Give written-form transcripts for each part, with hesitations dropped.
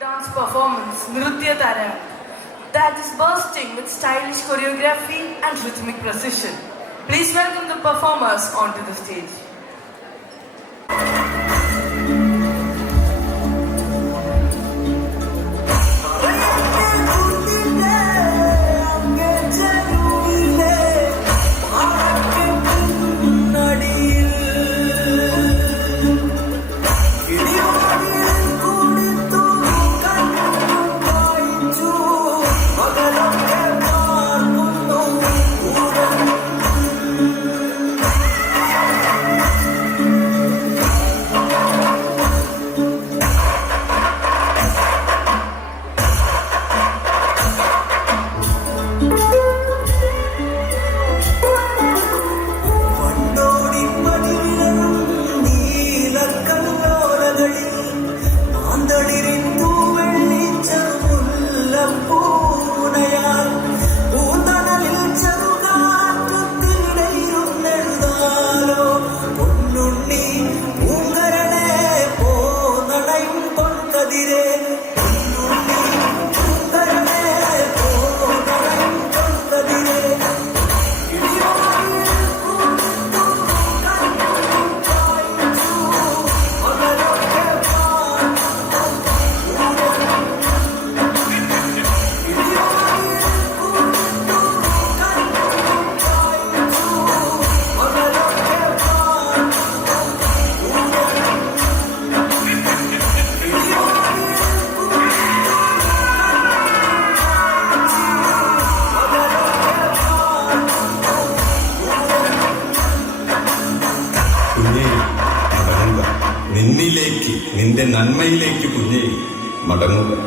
Dance performance, Nritya Taran, that is bursting with stylish choreography and rhythmic precision. Please welcome the performers onto the stage. നിന്നിലേക്ക്, നിന്റെ നന്മയിലേക്ക് കുഞ്ഞേ മടങ്ങുക.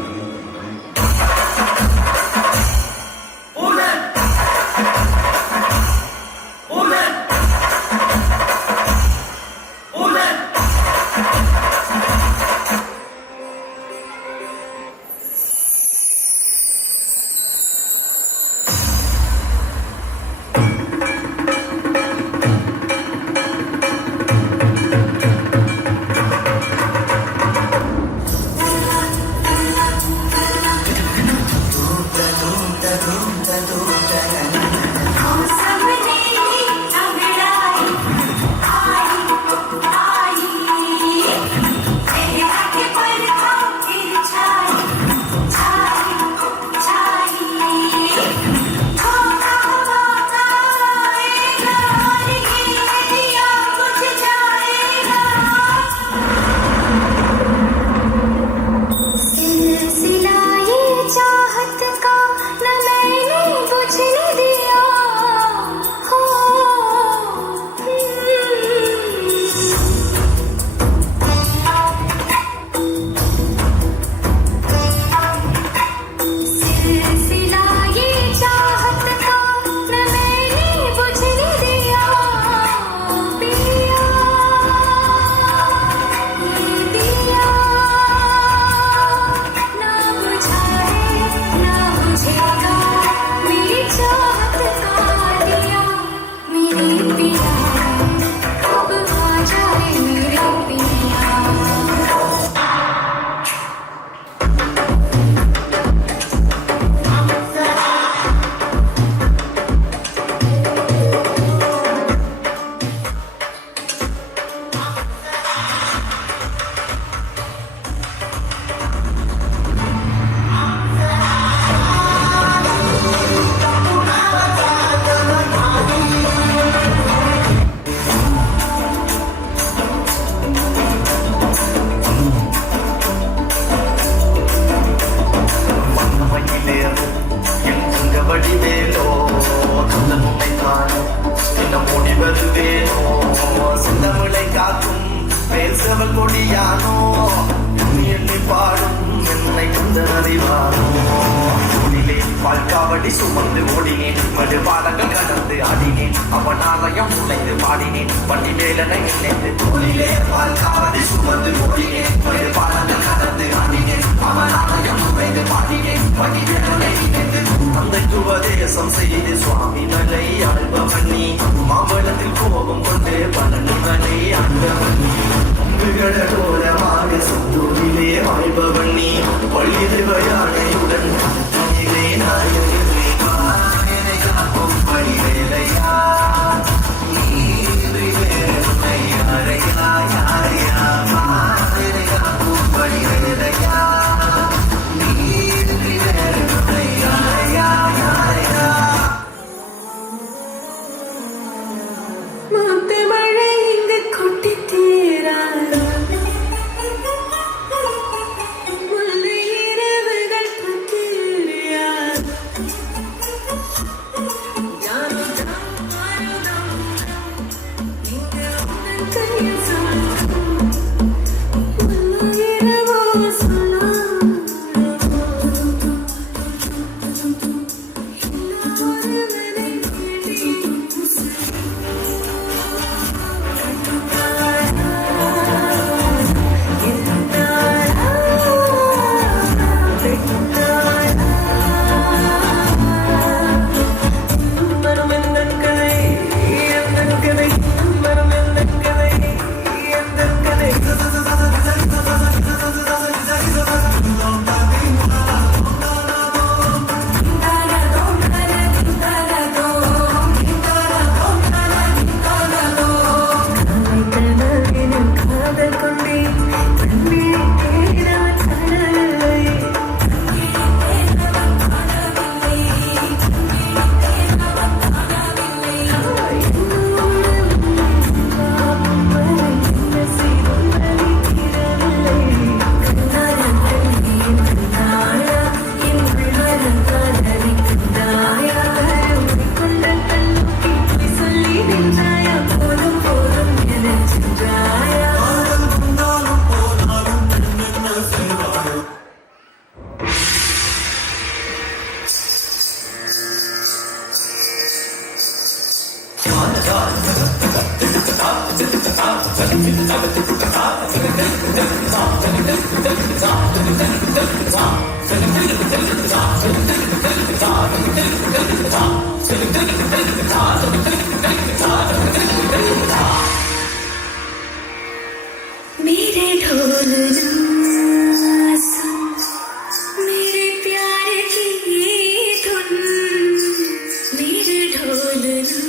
பால்காவடி சுமந்து ஓடினேன், மறுபாலங்கள் கடந்து ஆடினேன், அவன் ஆலயம் நுழைந்து பாடினேன், வண்டி வேலனை நினைத்து தோளிலே பால்காவடி சுமந்து ஓடினேன், மறுபாலங்கள் கடந்து ஆடினேன், அவன் ஆலயம் நுழைந்து பாடினேன், வண்டி வேலனை நினைத்து தந்தைக்கு உபதேசம் செய்து சுவாமி மலை ஆழ்பவன் நீ, மாம்பழத்தில் கோபம் கொண்டு பலனுடனே ஆழ்பவன் நீ, கடலோரமாக சந்தூரிலே வாழ்பவன் நீ, मेरे ढोल ना सुन, मेरे प्यार की ये धुन, मेरे ढोल ना सुन।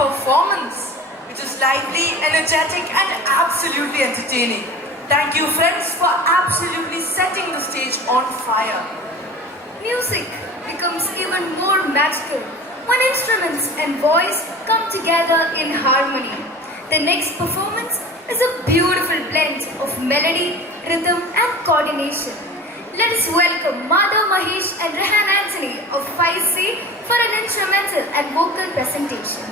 Performance, which is lively, energetic, and absolutely entertaining. Thank you, friends, for absolutely setting the stage on fire. Music becomes even more magical when instruments and voice come together in harmony. The next performance is a beautiful blend of melody, rhythm, and coordination. Let us welcome Madhav Mahesh and Rehan Anthony of 5C for an instrumental and vocal presentation.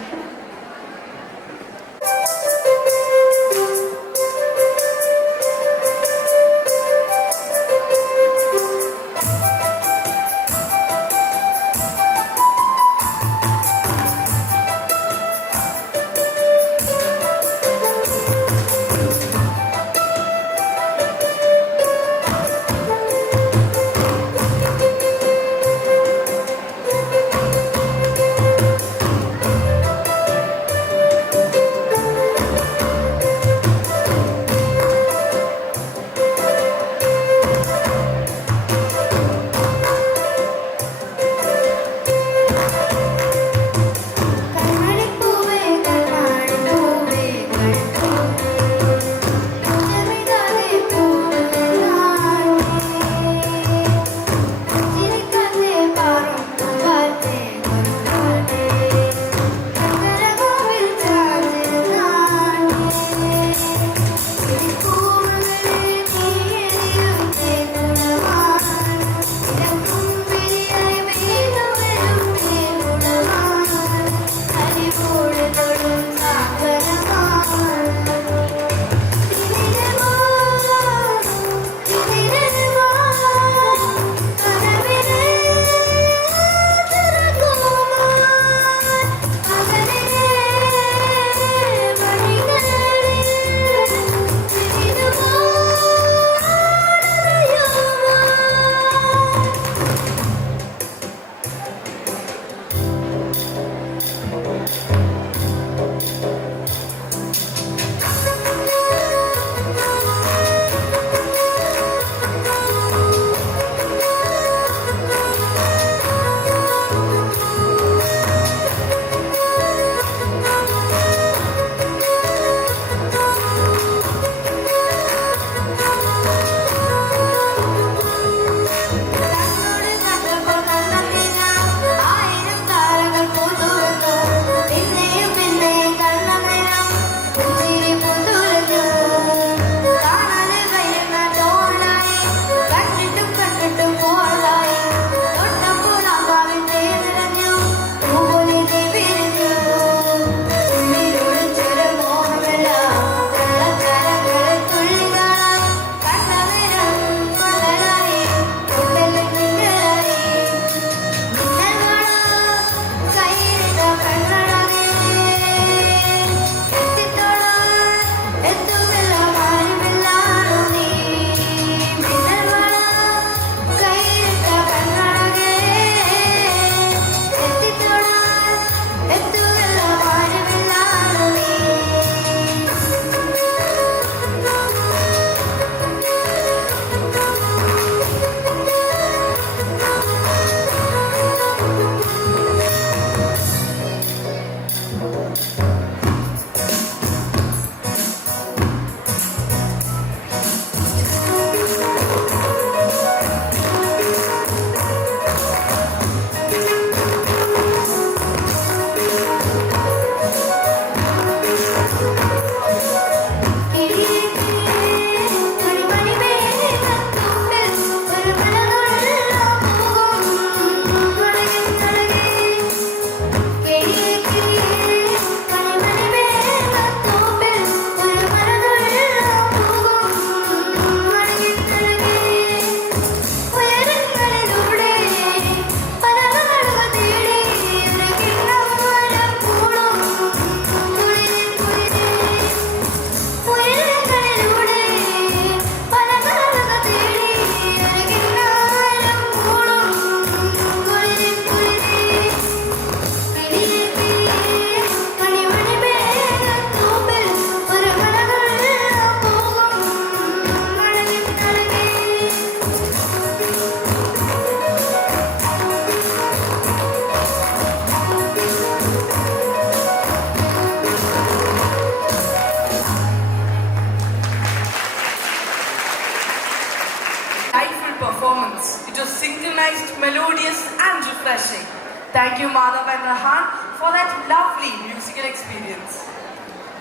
melodious and refreshing. Thank you, Madhav and Rahan, for that lovely musical experience.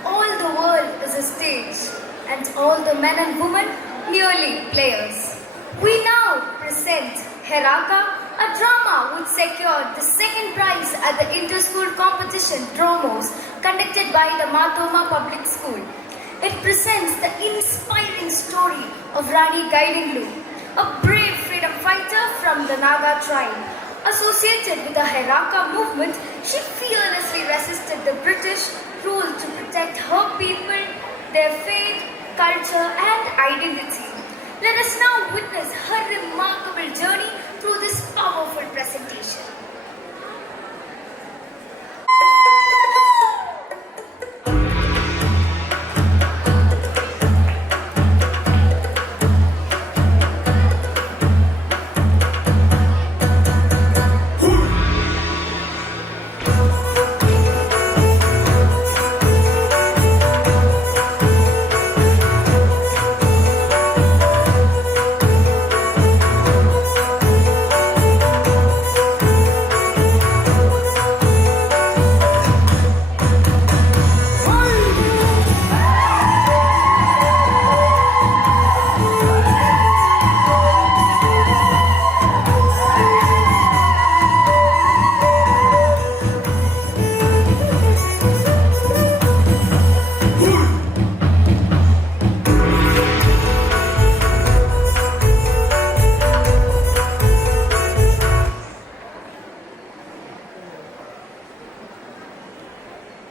All the world is a stage, and all the men and women merely players. We now present Heraka, a drama which secured the second prize at the inter-school competition Dromos conducted by the Matoma Public School. It presents the inspiring story of Rani Gaidinglu, a brave freedom fighter from the Naga tribe. Associated with the Heraka movement, she fearlessly resisted the British rule to protect her people, their faith, culture and identity. Let us now witness her remarkable journey through this powerful presentation.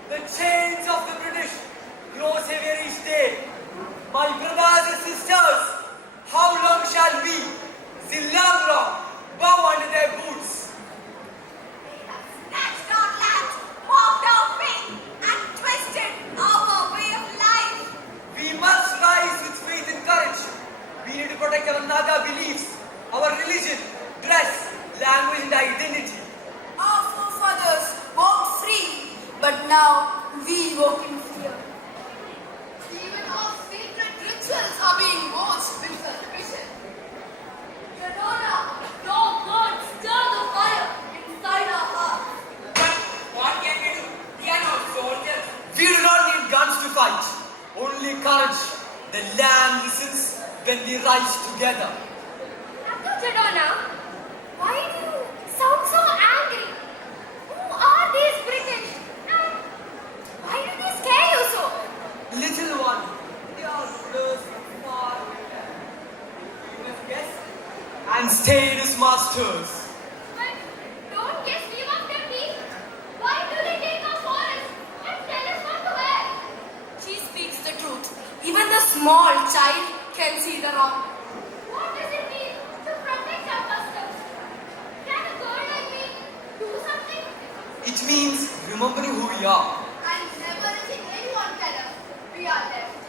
The chains of the British grows heavier each day. My brothers and sisters, how long shall we, Zilangra, bow under their boots? Snatched our land, mocked our faith, and twisted our way of life. We must rise with faith and courage. We need to protect our Naga beliefs, our religion, dress, language and identity. Our forefathers walked free, but now we walk in fear. Even our sacred rituals are being watched with suspicion. Yadona, your God, stir the fire inside our hearts. But what can we do? We are not soldiers. We do not need guns to fight. Only courage. The land listens when we rise together. Dr. Jadona, why do you sound so angry? Who are these British? And why do they scare you so? Little one, they are rulers far away. You must guess and stay as masters. But don't guess we want them be. Why do they take our forest and tell us what to wear? She speaks the truth. Even the small child can see the wrong. What does it mean to protect our customs? Can a girl like me do something? It means remembering who we are. And never letting anyone tell us we are left.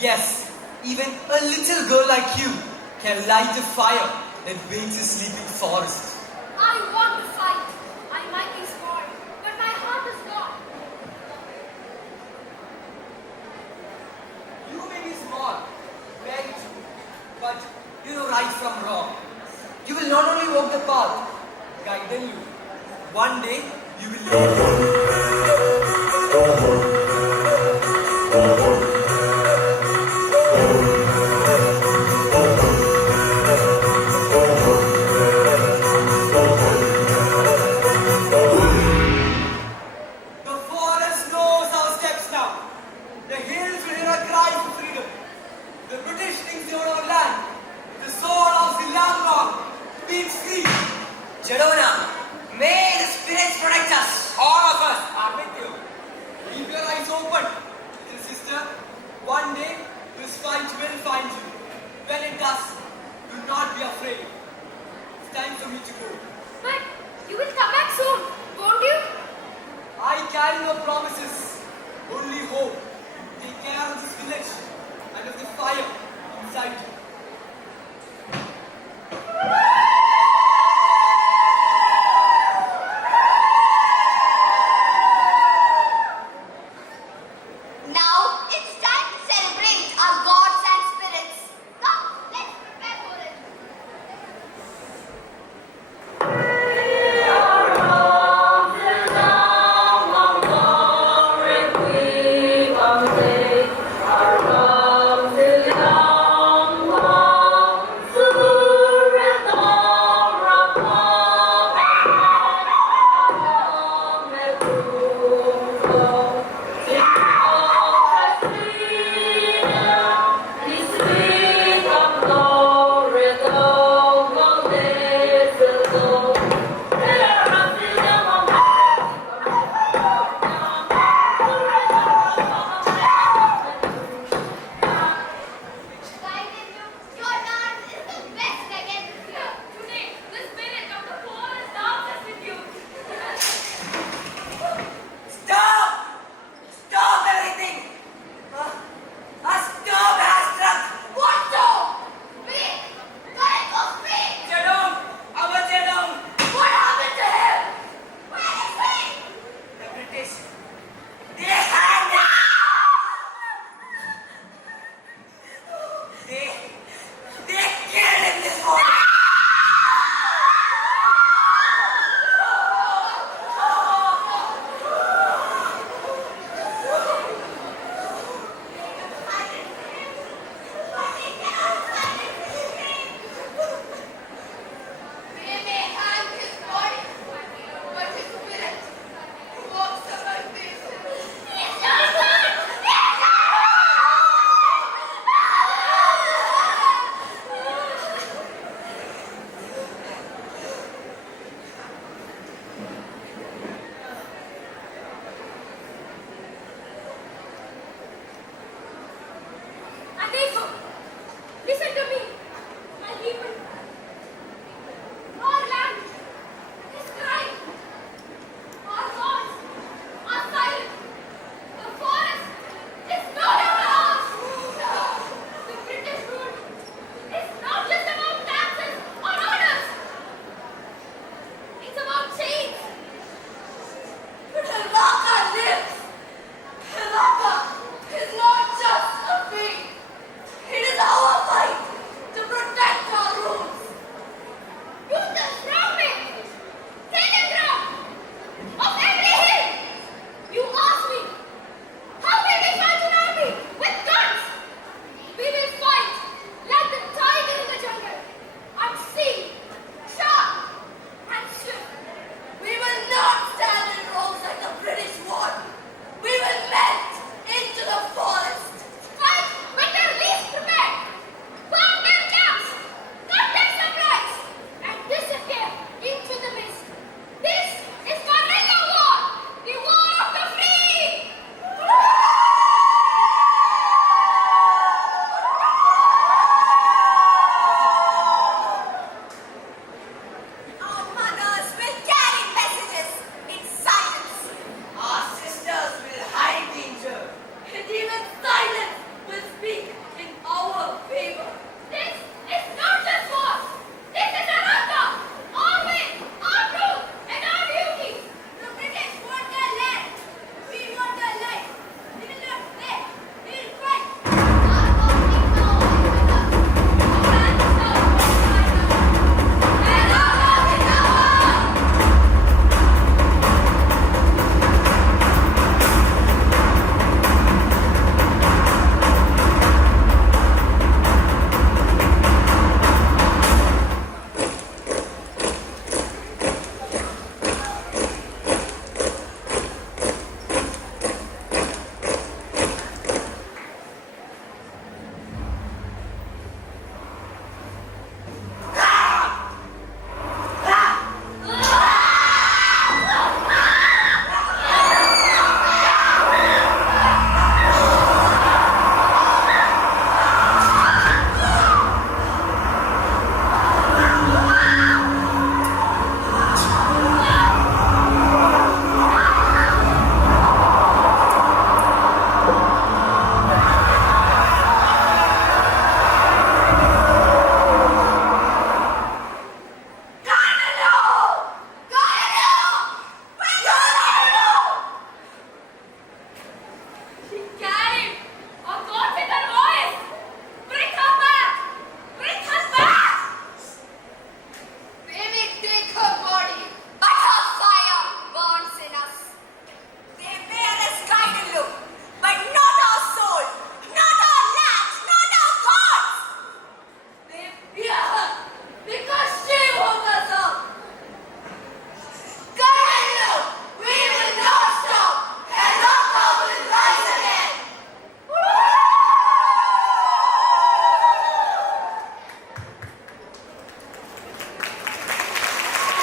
Yes, even a little girl like you can light a fire that wakes a sleeping forest. I want to fight. I might be small, but my heart is not. You may be small, very true, but you know right from wrong. You will not only walk the path, guide you. One day, you will lead. The forest knows our steps now. The hills will hear a cry for freedom. The British think they own our land. The soul of Zilangra speaks free. Jadona, may the spirits protect us. All of us are with you. Keep your eyes open. Little sister, one day this fight will find you. When it does, do not be afraid. It's time for me to go. But you will come back soon, won't you? I carry no promises, only hope. Take care of this village and of the fire inside you. Now it's time to celebrate our gods and spirits. Come, let's prepare for it.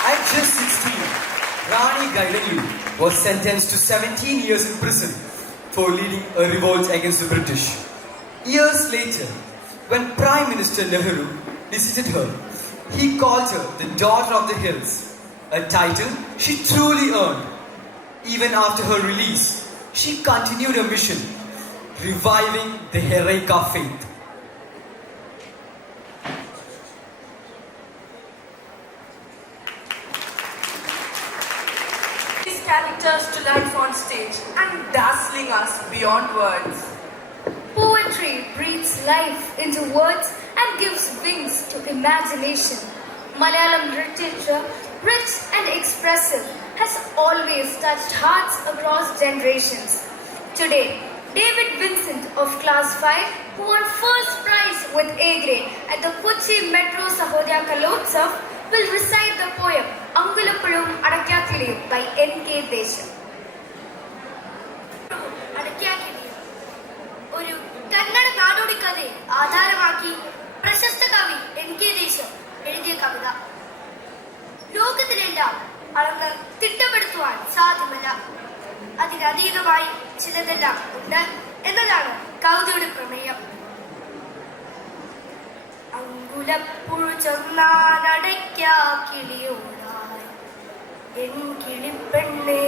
At just 16, Rani Gaidalu was sentenced to 17 years in prison for leading a revolt against the British. Years later, when Prime Minister Nehru visited her, he called her the Daughter of the Hills, a title she truly earned. Even after her release, she continued her mission, reviving the Hereka faith. These characters to life on stage and dazzling us beyond words. Poetry breathes life into words and gives wings to imagination. Malayalam literature, rich and expressive, has always touched hearts across generations. Today, David Vincent of Class 5, who won first prize with A grade at the Kochi Metro Sahodya Kalotsav, will recite the poem Angulappuzhum Adakkakiliyum by N.K. Desham. ഒരു കന്നഡ നാടോടി കഥയെ ആധാരമാക്കി പ്രശസ്ത കവി N.K. ദേശം എഴുതിയ കവിത. ലോകത്തിലെല്ലാം അളന്ന് തിട്ടപ്പെടുത്തുവാൻ സാധ്യമല്ല, അതിനതീതമായി ചിലതെല്ലാം ഉണ്ട് എന്നതാണ് കവിതയുടെ പ്രമേയം. അങ്കുലപ്പുഴു ചൊന്നാനടയ്ക്കാക്കിളിയോടായി എൻ കിളിപ്പെണ്ണേ,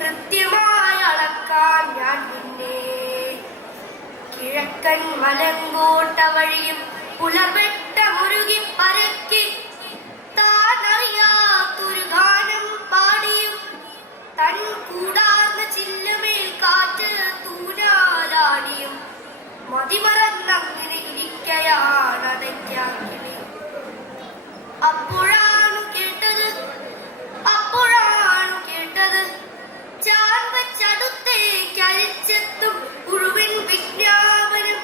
കൃത്യമായി അളക്കാൻ ഞാൻ നിന്നെ. കിഴക്കൻ മലങ്കോട്ട വഴിയും പുലർവെട്ട മുരുകി പരക്കി താനറിയാത്തൊരു ഗാനം പാടിയും തൻ കൂടാർന്ന ചില്ലമേൽ കാറ്റ് തൂനാലാടിയും മതിമറന്നങ്ങനെ ഇരിക്കയാണ് അടയ്ക്കാക്കിളി. അപ്പോഴാണു കേട്ടത് ചാൻ വച്ചടുത്തേക്ക് അരിച്ചെത്തും പുഴുവിൻ വിജ്ഞാപനം.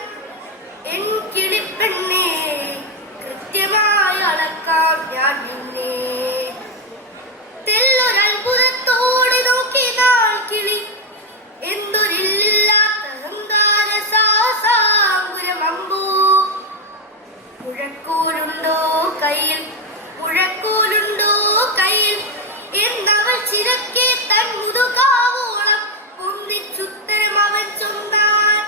എൻ കിളിപ്പെണ്ണേ, കൃത്യമായി അളക്കാം ഞാൻ നിന്നെ. തെല്ലൊരത്ഭുതത്തോടെ നോക്കി നാൾ കിളി, എന്തൊരില്ലാത്ത അഹങ്കാര സാസാങ്കുരമമ്പൂ. മുഴക്കോലുണ്ടോ കയ്യിൽ എന്നവൾ ചിരക്കെ തൻ മുതുകാവോളം ഒന്നിച്ചുത്തരം അവൻ ചൊന്നാൻ.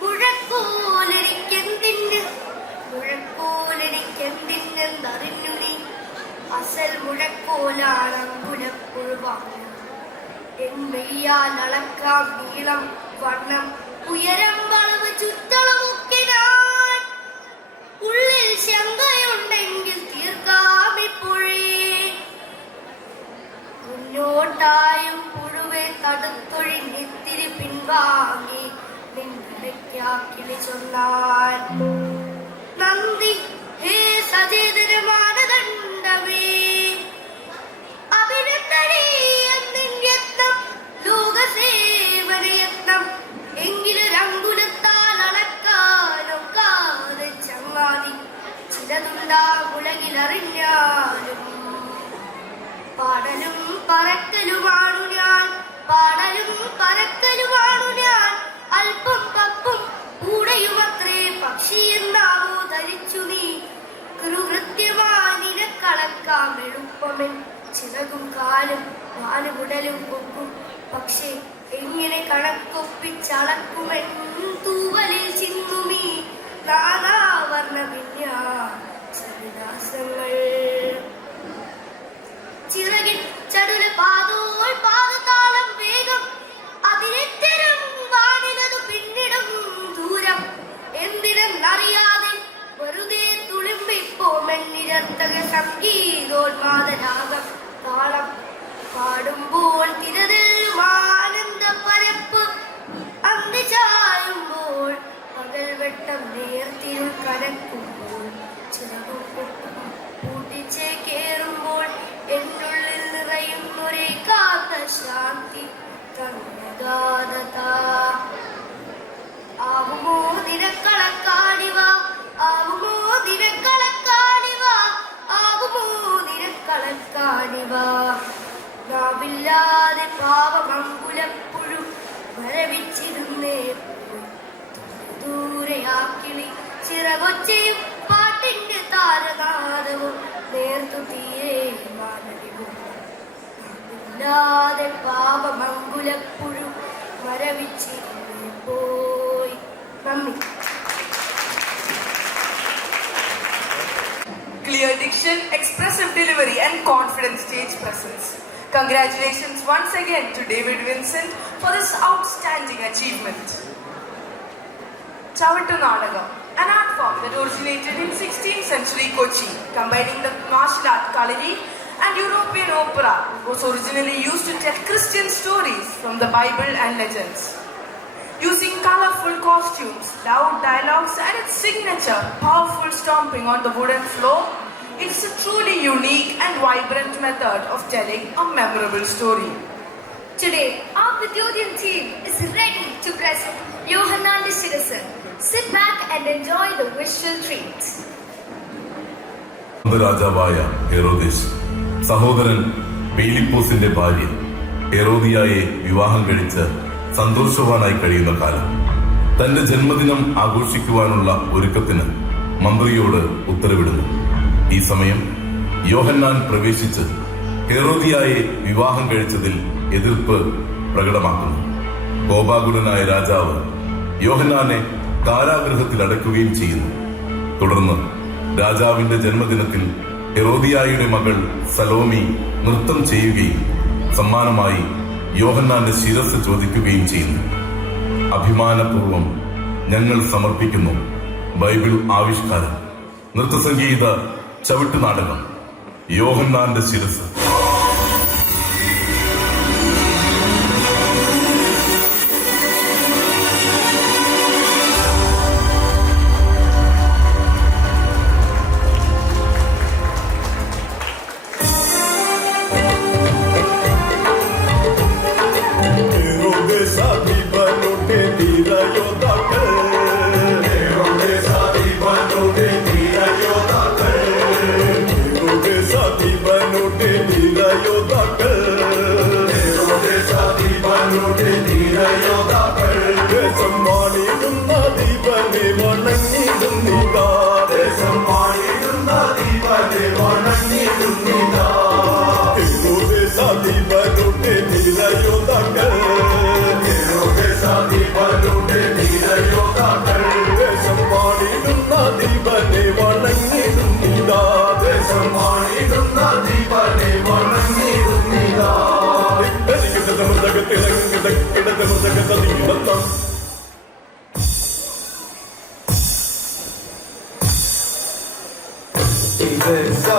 മുഴക്കോലെനിക്കെന്തിനെന്നറിഞ്ഞു നീ, അസൽ മുഴക്കോലാണ് അങ്കുലപ്പുഴുവാണ്. എൻമെയ്യാൽ അളക്കാം നീളം വണ്ണം ഉയരം വളവ് ചുറ്റളവൊക്കെ ഞാൻ. ഉള്ളിൽ ശങ്കയുണ്ടെങ്കിൽ തീർക്കാമിപ്പോഴേ. മുന്നോട്ടായും പുഴുവെ തടുത്തൊഴിഞ്ഞിത്തിരി പിൻവാങ്ങി നിന്നടയ്ക്കാക്കിളി ചൊന്നാൻ. നന്ദി ഹേ സചേതന മാനദണ്ഡമേ, അഭിനന്ദനീയം യത്നം ലോകസേവനയത്നം. എങ്കിലൊരങ്കുലത്താൽ അളക്കാനൊക്കാതെ ചങ്ങാതി ചിലതുണ്ടാ ഉലകിലറിഞ്ഞാലും. പാടലും പറക്കലുമാണു ഞാൻ, അല്പം പപ്പും കൂടെയുമത്രേ പക്ഷി എന്നാവോ ധരിച്ചു നീ. കൃത്യമായി നിനക്കളക്കാം എളുപ്പമെൻ ചിറകും കാലും വാലുകുടലും കൊക്കും. പക്ഷേ എങ്ങനെ കണക്കൊപ്പിച്ചളക്കുമെൻ തൂവലിൽ ചിന്നുമീ നാനാവർണ്ണ വിന്യാസങ്ങൾ. ചിറകിൻ ചടുല പാദതാളം വേഗം, അതിനെത്തരം വാനിലതു പിന്നിടും ദൂരം. എന്തിനെന്നറിയാതെ വെറുതെ തുളുമ്പിപ്പോമെന്നിരർത്തക സംഗീതോന്മാദരാഗം. താളം പാടുമ്പോൾ തിരതെല്ലും ആനന്ദ പരപ്പ്. അന്തി ചായുമ്പോൾ പകൽ വെട്ടം നേർത്തിരുൾ കനക്കുമ്പോൾ ചിറകും കൂട്ടിച്ചേ കേറുമ്പോൾ എന്നുള്ളിൽ നിറയുന്നൊരേ കാത്ത ശാന്തി തന്നദാനത. ആവുമോ നിനക്കളക്കാണിവ, ആവുമോ നിനക്കളക്കാണിവ. നാവില്ലാതെ പാവമങ്കുലപ്പുഴു വരവിച്ചിരുന്നേ. ദൂരെയാക്കിളി ചിറകൊച്ചയും പാട്ടിന്റെ താരനാദവും നേർത്തു തീരെ കൂടാതെ പാപമംഗുലപ്പുഴു മരവിച്ചിരുന്നു പോയി. നന്ദി. Clear diction, expressive delivery, and confident stage presence. Congratulations once again to David Vincent for this outstanding achievement. Chavittu Nadagam, an art form that originated in 16th century Kochi, combining the martial art Kalari and European opera, was originally used to tell Christian stories from the Bible and legends. Using colorful costumes, loud dialogues, and its signature powerful stomping on the wooden floor, it's a truly unique and vibrant method of telling a memorable story. Today, our Vidyodhyan team is ready to present Yohanan the Citizen. Sit back and enjoy the visual treat. രാജാവായ ഹെറോദേസ് സഹോദരൻ പീലിപ്പോസിന്റെ ഭാര്യ ഹെറോദിയായെ വിവാഹം കഴിച്ച് സന്തോഷവാനായി കഴിയുന്ന കാലം തന്റെ ജന്മദിനം ആഘോഷിക്കുവാനുള്ള ഒരുക്കത്തിന് മന്ത്രിയോട് ഉത്തരവിടുന്നു. ഈ സമയം യോഹന്നാൻ പ്രവേശിച്ച് ഹെറോദിയായെ വിവാഹം കഴിച്ചതിൽ എതിർപ്പ് പ്രകടമാക്കുന്നു. കോപാകുലനായ രാജാവ് യോഹന്നാനെ കാരാഗൃഹത്തിൽ അടയ്ക്കുകയും ചെയ്യുന്നു. തുടർന്ന് രാജാവിന്റെ ജന്മദിനത്തിൽ ഹെറോദിയായുടെ മകൾ സലോമി നൃത്തം ചെയ്യുകയും സമ്മാനമായി യോഹന്നാന്റെ ശിരസ് ചോദിക്കുകയും ചെയ്യുന്നു. അഭിമാനപൂർവം ഞങ്ങൾ സമർപ്പിക്കുന്നു ബൈബിൾ ആവിഷ്കാരം നൃത്തസംഗീത ചവിട്ടുനാടകം യോഹന്നാന്റെ ശിരസ്.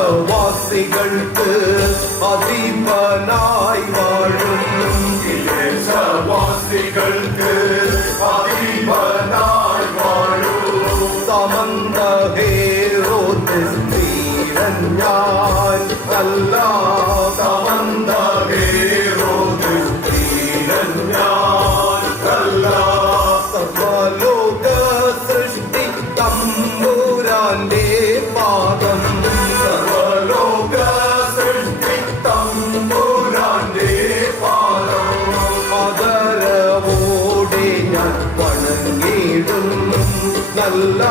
ദേശവാസികൾക്ക് അധിപനായി വാഴും ദേശവാസികൾക്ക് അധിപനായി വാഴും സമന്ത ഹേരോദസ് തീരൻ ഞാൻ അല്ല സമന്ത ഹേരോദസ് തീരൻ ഞാൻ അല്ല സർവലോക സൃഷ്ടി തമ്പുരാന്റെ പാദം സർവലോക സൃഷ്ടി തമ്പുരാന്റെ പാദം ആദരവോടെ ഞാൻ വണങ്ങിടും നല്ല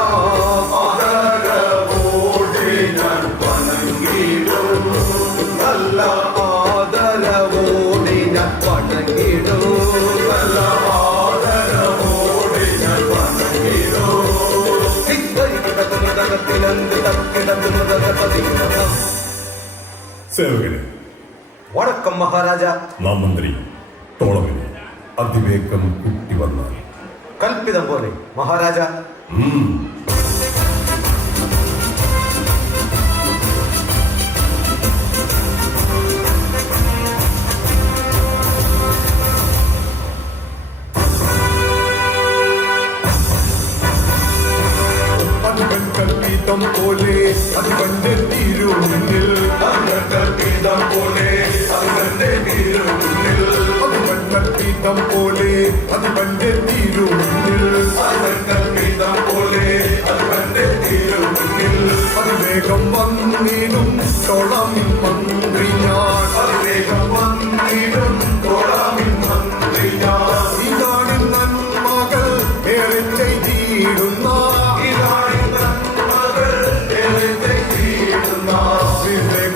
ആദരവോടെ ഞാൻ വണങ്ങിടും നല്ല ആദരവോടെ ഞാൻ വണങ്ങിടും നല്ല ആദരവോടെ ഞാൻ വണങ്ങിടും. സേവകനെ വണക്കം മഹാരാജ. നാം മന്ത്രി ടോളമിനെ അതിവേഗം കുട്ടി വന്നാൽ കൽപ്പിതം പോലെ മഹാരാജ. കൽപ്പിതം പോലെ അതിവന്റെ തിരുമുന്നിൽ കൽപ്പിതം പോലെ അതിവന്റെ തിരുമുന്നിൽ കൽപ്പിതം പോലെ അതിവന്റെ തിരുമുന്നിൽ കൽപ്പിതം പോലെ അതിവന്റെ തിരുമുന്നിൽ അതിവേഗം വന്നിടും ടോളമിൻ മന്ത്രി ഞാൻ അതിവേഗം വന്നിടും ടോളമിൻ മന്ത്രി ഞാൻ ഈ നാടിൻ നന്മകൾ ഏറെ ചെയ്തിടുന്ന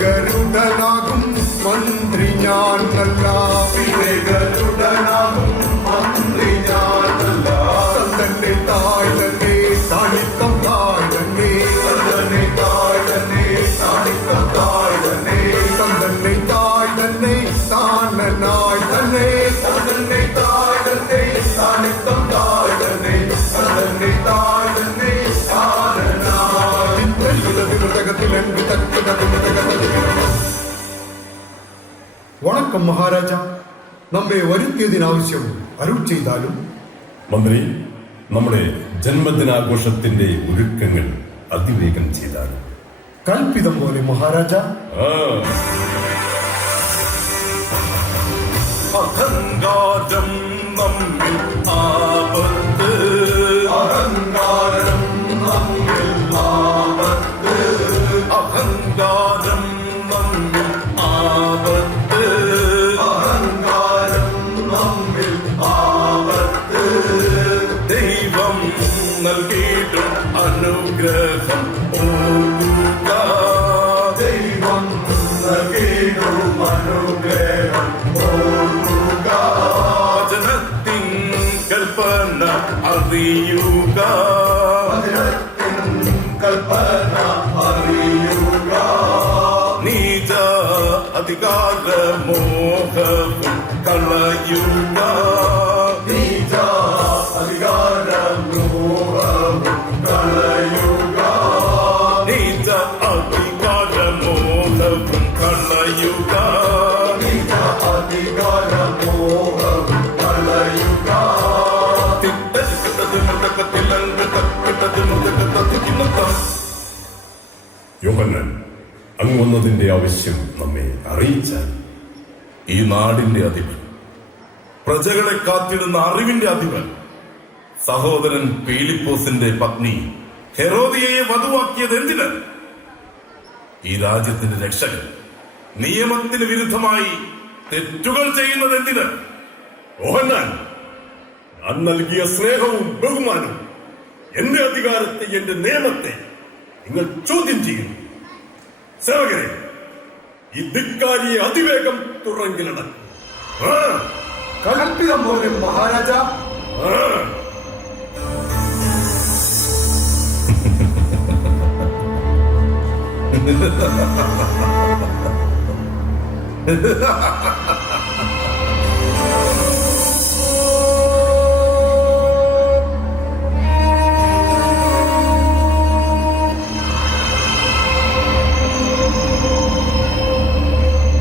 ഗരുഡനാകും മന്ത്രി ഞാനല്ല, വിവേകലുടനാകും മന്ത്രി ഞാനല്ല. തന്നെ തായ് തന്നെ താണിത്തം തായ് തന്നെ, തന്നെ തായ് തന്നെ താണിത്തം തായ് തന്നെ, തന്നെ തായ് തന്നെ താണനായ് തന്നെ, തന്നെ തായ് തന്നെ താണിത്തം തായ് തന്നെ, തന്നെ തായ് തന്നെ താണനായ്. വണക്കം മഹാരാജ, നമ്മെ വരുത്തിയതിനാവശ്യം അരുൾ ചെയ്താലും. മന്ത്രി, നമ്മുടെ ജന്മദിനാഘോഷത്തിന്റെ ഒരുക്കങ്ങൾ അതിവേഗം ചെയ്താലും. കൽപ്പിതം പോലെ മഹാരാജ. അഹങ്കാരം നമ്മിൽ ആപത്ത്, അഹങ്കാരം നമ്മിൽ ആപത്ത്, അഹങ്കാരം നമ്മിൽ ആപത്ത്, അഹങ്കാരം നമ്മിൽ ആപത്ത്. ദൈവം നൽകിയിട്ടും അനുഗ്രഹം ഓർക്കുക, ദൈവം നൽകിയിടും അനുഗ്രഹം ഓർക്കുക. വചനത്തിൻ കൽപ്പന അറിയുക, വചനത്തിൻ കൽപ്പന അറിയുക. നീച അധികാരമോഹവും കളയുക, നീച അധികാരമോഹവും കളയുക. നീച അധികാരമോഹവും കളയുക. നീച അധികാരമോഹവും കളയുക. യോഹന്നാൻ, അങ്ങ് വന്നതിന്റെ ആവശ്യം നമ്മെ അറിയിച്ചാൽ. ഈ നാടിന്റെ അധിപൻ, പ്രജകളെ കാത്തിടുന്ന അറിവിന്റെ അധിപൻ, സഹോദരൻ പീലിപ്പോസിന്റെ പത്നി ഹെരോദിയയെ വധുവാക്കിയത് എന്തിന്? ഈ രാജ്യത്തിന്റെ രക്ഷകൻ നിയമത്തിന് വിരുദ്ധമായി തെറ്റുകൾ ചെയ്യുന്നത് എന്തിന്? യോഹന്നാൻ, ഞാൻ നൽകിയ സ്നേഹവും ബഹുമാനവും, എന്റെ അധികാരത്തെ, എന്റെ നിയമത്തെ നിങ്ങൾ ചോദ്യം ചെയ്യുന്നു. സേവകരെ, ഈ ധിക്കാരിയെ അതിവേഗം തുറങ്കിലിട. കൽപ്പിതം പോലെ മഹാരാജ.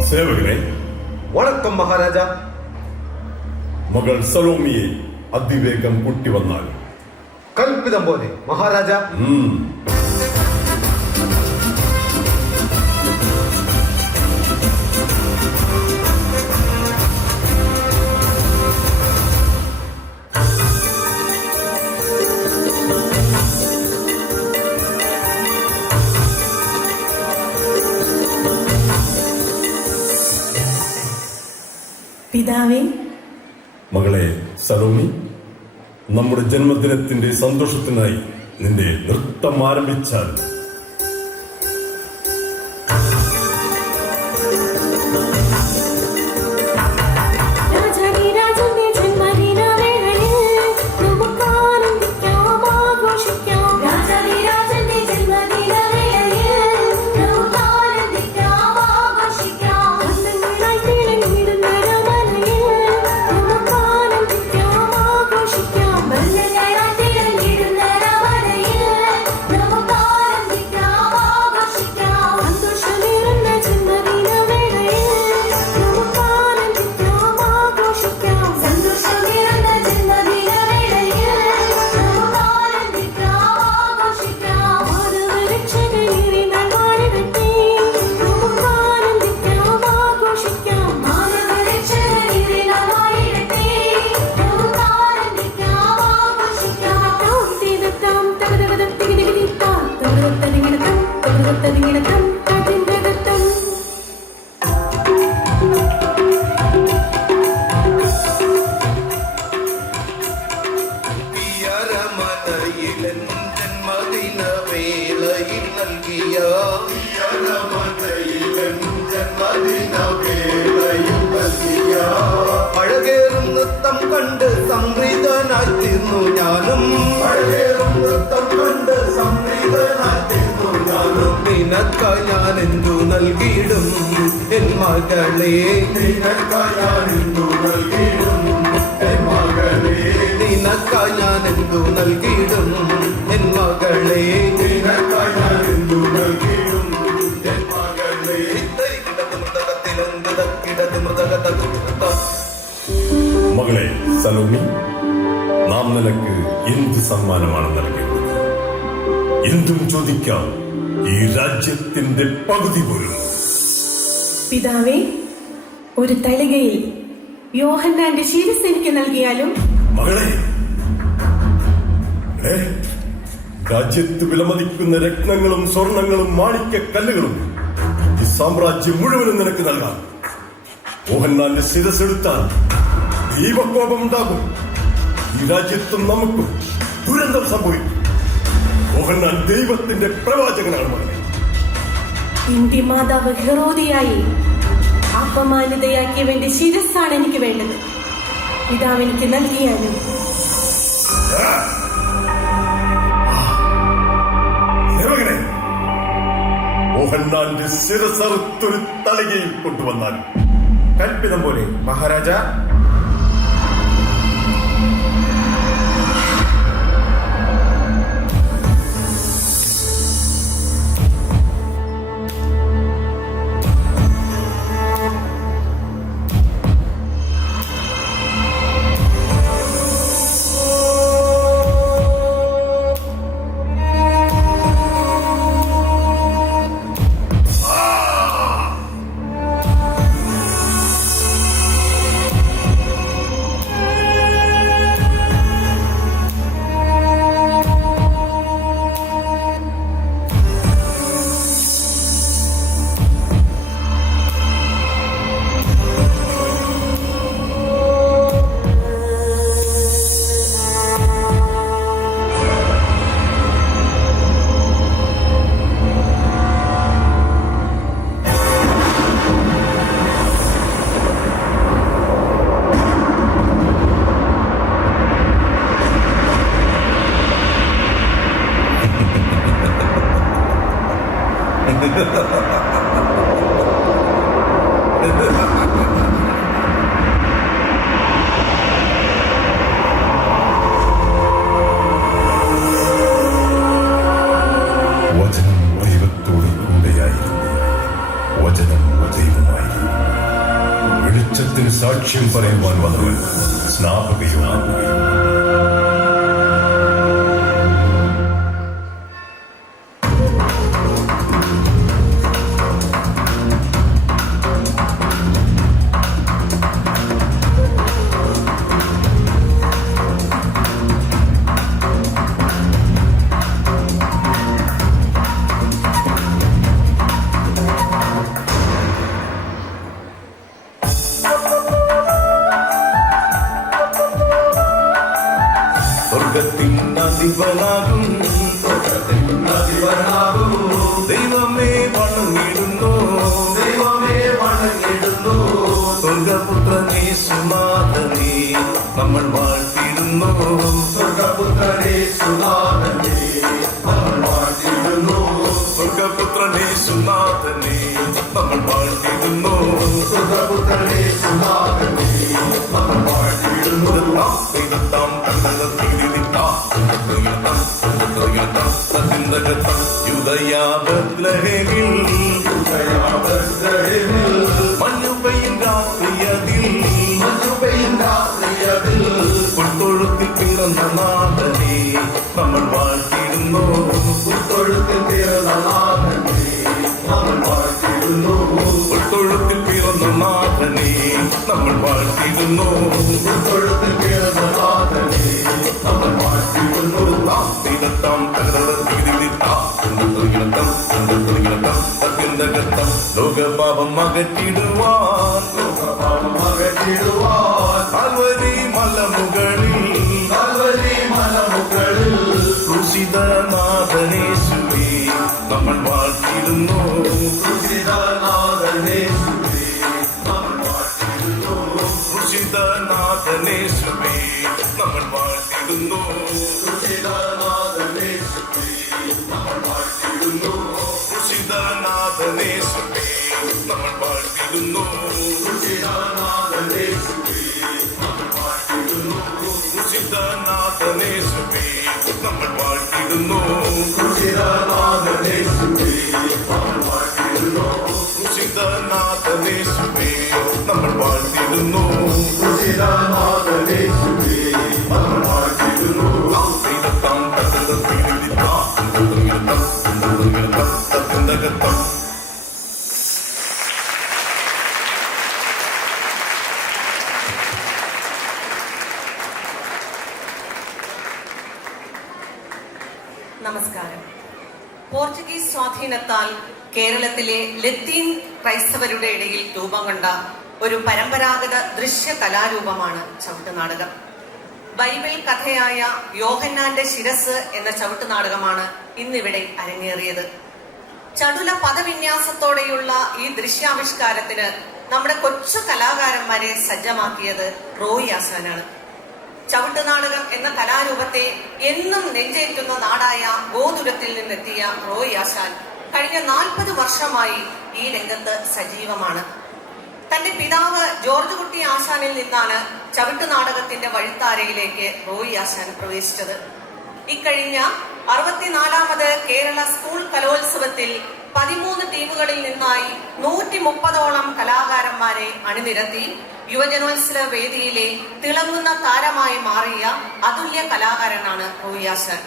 സേവകനെ, വണക്കം മഹാരാജ. മകൾ സലോമിയെ അതിവേഗം കൂട്ടിവന്നാൽ. കൽപ്പിതം പോലെ മഹാരാജ. പിതാവേ. മകളെ സലോമി, നമ്മുടെ ജന്മദിനത്തിന്റെ സന്തോഷത്തിനായി നിന്റെ നൃത്തം ആരംഭിച്ചാൽ. ജന്മദിന വേളയിൽ നൃത്തം കണ്ട് സംപ്രീതനായി തീർന്നു ഞാനും അഴകേറും നൃത്തം കണ്ട് സംപ്രീതനായി തീർന്നു ഞാനും നിനക്കായി ഞാൻ എന്തു നൽകിയിടും എൻ മകളെ നിനക്കായി ഞാൻ എന്തു നൽകിയിടും എൻ മകളെ നിനക്കായി ഞാൻ എന്തു നൽകിയിടും എൻ മകളെ നിനക്കായി ഞാൻ എന്തു നൽകിയിടും എൻ മകളെ മകളെ സലോമി, നാം നിനക്ക് എന്ത് സമ്മാനമാണ് നൽകേണ്ടത്? എന്തും ചോദിക്കാം, ഈ രാജ്യത്തിന്റെ പകുതി പോലും. പിതാവേ, ഒരു തളികയിൽ യോഹന്നാന്റെ ശിരസ് എനിക്ക് നൽകിയാലും? മകളെ, രാജ്യത്ത് വിലമതിക്കുന്ന രത്നങ്ങളും സ്വർണങ്ങളും മാണിക്യക്കല്ലുകളും ഈ സാമ്രാജ്യം മുഴുവനും നിനക്ക് നൽകാം. മോഹൻലാലിന്റെ ശിരസെടുത്താൽ ദൈവകോപം ഉണ്ടാകും. ഈ രാജ്യത്തും നമുക്കും ദുരന്തം സംഭവിക്കും. മോഹൻലാൽ ദൈവത്തിന്റെ പ്രവാചകനാണ് മകനെ. എന്റെ മാതാവ് ഹെറോദിയായി അപമാനിതയാക്കിയവന്റെ ശിരസ്സാണ് എനിക്ക് വേണ്ടത്. പിതാവ് എനിക്ക് നൽകിയാലും? മോഹൻലാലിന്റെ ശിരസറുത്തൊരു തളികയിൽ കൊണ്ടുവന്നാൽ കൽപ്പിതം പോലെ മഹാരാജ. വചനം ദൈവത്തോട് കൂടെയായിരുന്നു, വചനം ദൈവമായിരുന്നു. വെളിച്ചത്തിന് സാക്ഷ്യം പറയുവാൻ വന്നവൻ സ്നാപകയുമാകുകയും. സ്വർഗത്തിനധിപനാകും ദൈവമേ വണങ്ങിടുന്നു, ദൈവമേ വണങ്ങിടുന്നു. സ്വർഗപുത്രനേ സുനാഥനേ നമ്മൾ വാഴ്ത്തിടുന്നു, സ്വർഗപുത്രനേ സുനാഥനേ നമ്മൾ വാഴ്ത്തിടുന്നു. സ്വർഗപുത്രനേ സുനാഥനേ നമ്മൾ വാഴ്ത്തിടുന്നു, സ്വർഗപുത്രനേ സുനാഥനേ നമ്മൾ വാഴ്ത്തിടുന്നു. യുദയാ ബത്ലഹേമിൽ മഞ്ഞു പെയ്യും രാത്രിയതിൽ പുൽത്തൊഴുത്തിൽ പിറന്ന നാഥനെ നമ്മൾ വാഴ്ത്തിടുന്നു, പുൽത്തൊഴുത്തിൽ പിറന്ന നാഥനെ നമ്മൾ വാഴ്ത്തിടുന്നു. പുൽത്തൊഴുത്തിൽ പിറന്ന നാഥനെ നമ്മൾ വാഴ്ത്തിടുന്നു, പുൽത്തൊഴുത്തിൽ പിറന്ന നാഥനെ നമ്മൾ വാഴ്ത്തിടുന്നു. ലോകപാപം അകറ്റിടുവാൻ കാൽവരി മലമുകളിൽ ക്രൂശിതനാഥനേശുവേ നമ്മൾ വാഴ്ത്തിടുന്നു, ക്രൂശിതനാഥനേശുവേ നമ്മൾ വാഴ്ത്തിടുന്നു. ക്രൂശിതനാഥനേശുവേ രുചിരനാഥനേശുവേ നമ്മൾ വാഴ്ത്തിടുന്നു രുചിരനാഥനേശുവേ നമ്മൾ വാഴ്ത്തിടുന്നു രുചിരനാഥനേശുവേ നമ്മൾ വാഴ്ത്തിടുന്നു നമസ്കാരം. പോർച്ചുഗീസ് സ്വാധീനത്താൽ കേരളത്തിലെ ലത്തീൻ ക്രൈസ്തവരുടെ ഇടയിൽ രൂപം കൊണ്ട ഒരു പരമ്പരാഗത ദൃശ്യ കലാരൂപമാണ് ചവിട്ടുനാടകം. ബൈബിൾ കഥയായ യോഹന്നാന്റെ ശിരസ് എന്ന ചവിട്ടുനാടകമാണ് ഇന്നിവിടെ അരങ്ങേറിയത്. ചടുല പദവിന്യാസത്തോടെയുള്ള ഈ ദൃശ്യാവിഷ്കാരത്തിന് നമ്മുടെ കൊച്ചു കലാകാരന്മാരെ സജ്ജമാക്കിയത് റോയി ആശാനാണ്. ചവിട്ടുനാടകം എന്ന കലാരൂപത്തെ എന്നും നെഞ്ചേറ്റുന്ന നാടായ ഗോതുരത്തിൽ നിന്നെത്തിയ റോയി ആശാൻ കഴിഞ്ഞ 40 വർഷമായി ഈ രംഗത്ത് സജീവമാണ്. തന്റെ പിതാവ് ജോർജ് കുട്ടി ആശാനിൽ നിന്നാണ് ചവിട്ടുനാടകത്തിന്റെ വഴിത്താരയിലേക്ക് റോയി ആശാൻ പ്രവേശിച്ചത്. ഇക്കഴിഞ്ഞ 64ാമത് കേരള സ്കൂൾ കലോത്സവത്തിൽ 13 ടീമുകളിൽ നിന്നായി 130ഓളം കലാകാരന്മാരെ അണിനിരത്തി യുവജനോത്സവ വേദിയിലെ തിളങ്ങുന്ന താരമായി മാറിയ അതുല്യ കലാകാരനാണ് റോയി ആശാൻ.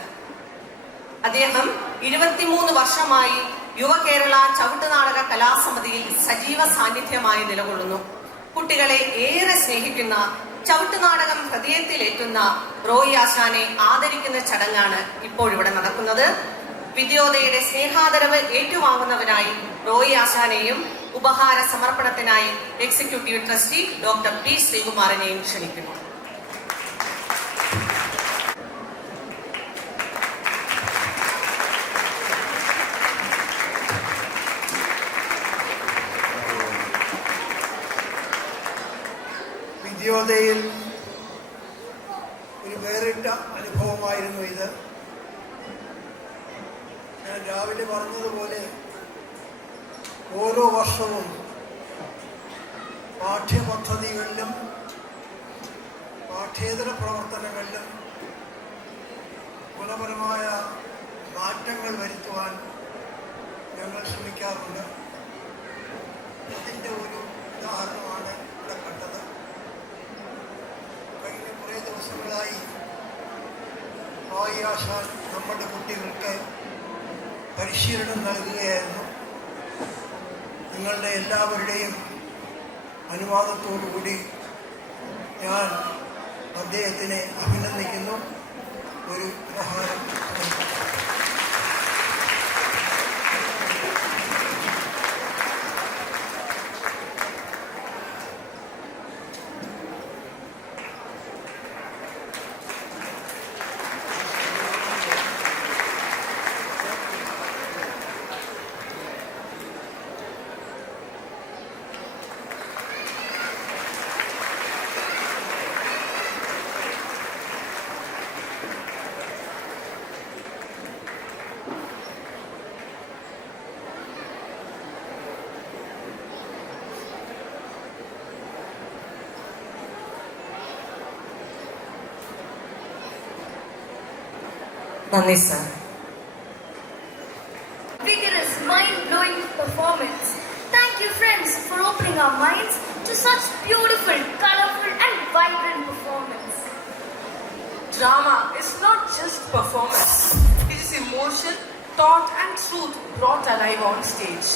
അദ്ദേഹം 23 വർഷമായി യുവകേരള ചവിട്ടുനാടക കലാസമിതിയിൽ സജീവ സാന്നിധ്യമായി നിലകൊള്ളുന്നു. കുട്ടികളെ ഏറെ സ്നേഹിക്കുന്ന, ചവിട്ടുനാടകം ഹൃദയത്തിലേറ്റുന്ന റോയി ആശാനെ ആദരിക്കുന്ന ചടങ്ങാണ് ഇപ്പോഴിവിടെ നടക്കുന്നത്. വിദ്യോദയയുടെ സ്നേഹാദരവ് ഏറ്റുവാങ്ങുന്നവനായി റോയി ആശാനെയും ഉപഹാര സമർപ്പണത്തിനായി എക്സിക്യൂട്ടീവ് ട്രസ്റ്റി ഡോക്ടർ പി ശ്രീകുമാരനെയും ക്ഷണിക്കുന്നു. വിദ്യോദയയിൽ ഒരു വേറിട്ട അനുഭവമായിരുന്നു ഇത്. ഞാൻ രാവിലെ പറഞ്ഞതുപോലെ ഓരോ വർഷവും പാഠ്യപദ്ധതികളിലും പാഠ്യേതര പ്രവർത്തനങ്ങളിലും ഗുണപരമായ മാറ്റങ്ങൾ വരുത്തുവാൻ ഞങ്ങൾ ശ്രമിക്കാറുണ്ട്. അതിൻ്റെ ഒരു ഉദാഹരണമാണ് ഇവിടെ കണ്ടത്. കഴിഞ്ഞ കുറേ ദിവസങ്ങളായി റോയി ആശാൻ നമ്മുടെ കുട്ടികൾക്ക് പരിശീലനം നൽകുകയായിരുന്നു. നിങ്ങളുടെ എല്ലാവരുടെയും അനുവാദത്തോടുകൂടി ഞാൻ അദ്ദേഹത്തിനെ അഭിനന്ദിക്കുന്നു. ഒരു ഉപഹാരം നന്ദി sir. Vigorous, mind-blowing performance. Thank you, friends, for opening our minds to such beautiful, colorful, and vibrant performance. Drama is not just performance. It is emotion, thought, and truth brought alive on stage.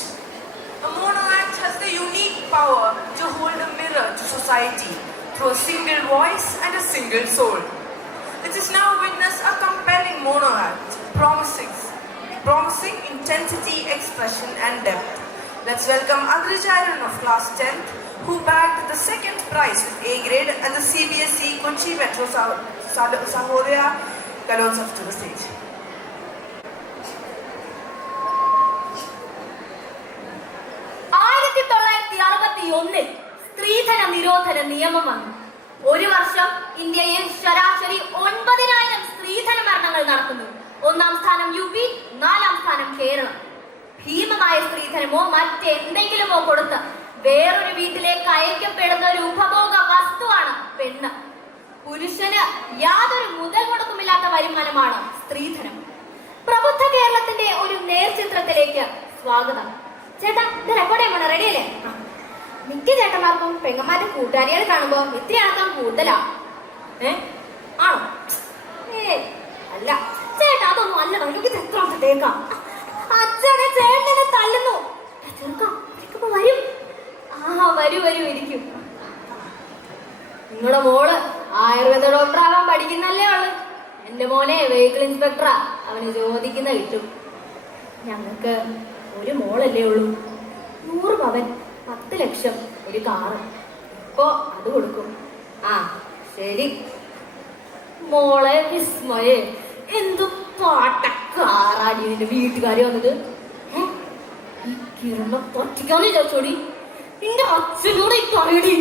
A mono act has the unique power to hold a mirror to society through a single voice and a single soul. Let us now witness a compelling mono act, promising intensity, expression, and depth. Let's welcome Adrijaran of class 10th, who bagged the second prize with A grade at the CBSE Kochi Metro Sahoria Kalotsav to the stage. സ്ത്രീധന നിരോധന നിയമം വന്നു. ഒരു വർഷം ഇന്ത്യയിൽ ശരാശരി 9,000 സ്ത്രീധന മരണങ്ങൾ നടക്കുന്നു. 1ാം സ്ഥാനം UP, 4ാം സ്ഥാനം കേരളം. ഭീമമായ സ്ത്രീധനമോ മറ്റെന്തെങ്കിലുമോ കൊടുത്ത് വേറൊരു വീട്ടിലേക്ക് അയക്കപ്പെടുന്ന ഒരു ഉപഭോഗ വസ്തുവാണ് പെണ്ണ്. പുരുഷന് യാതൊരു മുതൽ മുടക്കുമില്ലാത്ത വരുമാനമാണ് സ്ത്രീധനം. പ്രബുദ്ധ കേരളത്തിന്റെ ഒരു നേർചിത്രത്തിലേക്ക് സ്വാഗതം. ചേട്ടാ, ഇത് റെക്കോർഡ് ചെയ്യാൻ റെഡിയല്ലേ? മിക്ക ചേട്ടന്മാർക്കും പെങ്ങന്മാരുടെ കൂട്ടുകാരികൾ കാണുമ്പോ ഇത്തിരി ആൾക്കാൻ കൂടുതലാ. ആണോ? അല്ല ചേട്ടാ, അതൊന്നും അല്ല. എനിക്ക് എത്ര തേക്കാം. അച്ഛനെ ചേട്ടനെ തല്ലുന്നു. വരും. വരൂ ഇരിക്കും. നിങ്ങളുടെ മോള് ആയുർവേദ ഡോക്ടർ ആവാൻ പഠിക്കുന്നല്ലേ ഉള്ളു. എന്റെ മോനെ വെഹിക്കിൾ ഇൻസ്പെക്ടറാ. അവന് ചോദിക്കുന്ന കിട്ടും. ഞങ്ങൾക്ക് ഒരു മോളല്ലേ ഉള്ളൂ. 100 പവൻ, 10 ലക്ഷം, ഒരു കാറ്. ഇപ്പോ അത് കൊടുക്കും. ആ ശരി മോളെ. വിസ്മയെ എന്തു പാട്ടക്കാറാടി നിന്റെ വീട്ടുകാരി വന്നത്. ഈ കിരണ പറ്റിക്കാന്ന് ചോദിച്ചോടി. നിന്റെ അച്ഛനോട് ഈ പറയടി.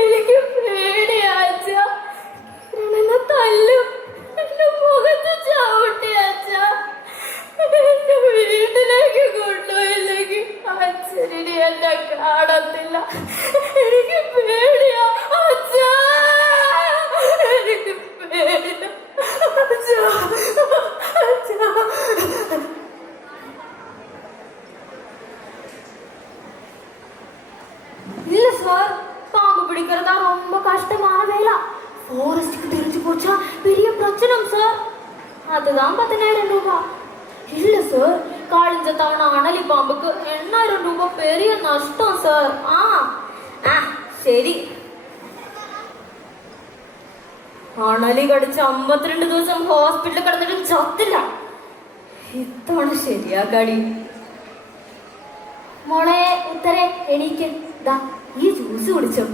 എനിക്ക് പേടിയാ അച്ഛ. കിരണനെ തല്ലും. എന്റെ മുഖത്ത് ചവിട്ടി അച്ഛ. എന്റെ വീട്ടിലേക്ക് കൊണ്ടുപോയില്ലെങ്കിൽ അച്ഛനെ എന്നെ കാണത്തില്ല. എനിക്ക് പേടിയാ അച്ഛ. എനിക്ക് പേടിയാ അച്ഛ. இல்ல சார், பாம்பு பிடிக்கிறதா ரொம்ப கஷ்டமான வேலை. ஃபாரஸ்ட்டுக்கு தெரிஞ்சு போச்சா பெரிய பிரச்சனை சார். அதுதான் 10,000 ரூபாய். இல்ல சார், காளிஞ்ச தவணை அனலி பாம்புக்கு 8,000 ரூபாய் பெரிய நஷ்டம் சார். ശരി. അണലി കടിച്ച് 52 ദിവസം ഹോസ്പിറ്റലിൽ കിടന്നിട്ടും ചത്തില്ല. ഇത്തവണ ശരിയാക്കാടി. മോളെ ഉത്തരെ എണീക്ക്. ദാ ഈ ജ്യൂസ് കുടിച്ചോ.